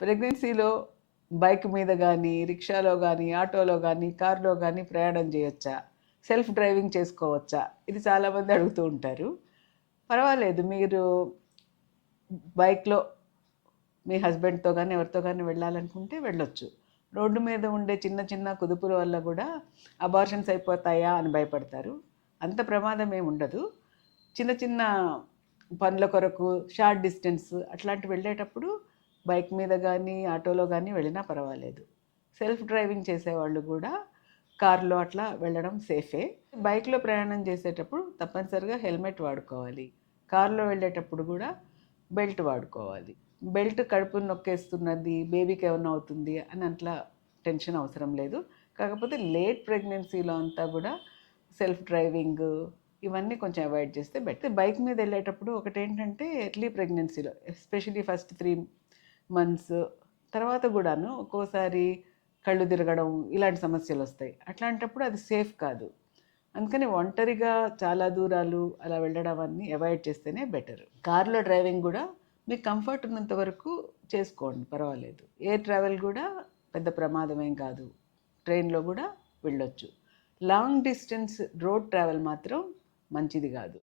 ప్రెగ్నెన్సీలో బైక్ మీద కానీ, రిక్షాలో కానీ, ఆటోలో కానీ, కార్‌లో కానీ ప్రయాణం చేయొచ్చా? సెల్ఫ్ డ్రైవింగ్ చేసుకోవచ్చా? ఇది చాలామంది అడుగుతూ ఉంటారు. పర్వాలేదు, మీరు బైక్‌లో మీ హస్బెండ్‌తో గానీ, ఎవరితో గానీ వెళ్ళాలనుకుంటే వెళ్ళొచ్చు. రోడ్డు మీద ఉండే చిన్న చిన్న కుదుపుల వల్ల గూడా అబార్షన్స్ అయిపోతాయా అని భయపడతారు. అంత ప్రమాదం ఏమి ఉండదు. చిన్న చిన్న పనుల కొరకు షార్ట్ డిస్టెన్స్ అట్లాంటివి వెళ్ళేటప్పుడు బైక్ మీద గానీ, ఆటోలో గానీ వెళ్ళినా పర్వాలేదు. సెల్ఫ్ డ్రైవింగ్ చేసేవాళ్ళు గూడా కార్‌లో అట్లా వెళ్ళడం సేఫే. బైక్‌లో ప్రయాణం చేసేటప్పుడు తప్పనిసరిగా హెల్మెట్ వాడుకోవాలి. కార్‌లో వెళ్ళేటప్పుడు గూడా బెల్ట్ వాడుకోవాలి. బెల్ట్ కడుపును నొక్కేస్తున్నది, బేబీకి ఏమన్నా అవుతుంది అని అట్లా టెన్షన్ అవసరం లేదు. కాకపోతే లేట్ ప్రెగ్నెన్సీలో అంతా కూడా సెల్ఫ్ డ్రైవింగ్ ఇవన్నీ కొంచెం అవాయిడ్ చేస్తే బెటర్. బైక్ మీద వెళ్ళేటప్పుడు ఒకటేంటంటే ఎర్లీ ప్రెగ్నెన్సీలో ఎస్పెషల్లీ ఫస్ట్ 3 మంత్స్ తర్వాత కూడాను ఒక్కోసారి కళ్ళు తిరగడం ఇలాంటి సమస్యలు వస్తాయి. అట్లాంటప్పుడు అది సేఫ్ కాదు. అందుకని ఒంటరిగా చాలా దూరాలు అలా వెళ్ళడం అన్నీ అవాయిడ్ చేస్తేనే బెటర్. కార్లో డ్రైవింగ్ కూడా మీకు కంఫర్ట్ ఉన్నంత వరకు చేసుకోండి, పర్వాలేదు. ఎయిర్ ట్రావెల్ కూడా పెద్ద ప్రమాదం ఏం కాదు. ట్రైన్లో కూడా వెళ్ళొచ్చు. లాంగ్ డిస్టెన్స్ రోడ్ ట్రావెల్ మాత్రం మంచిది కాదు.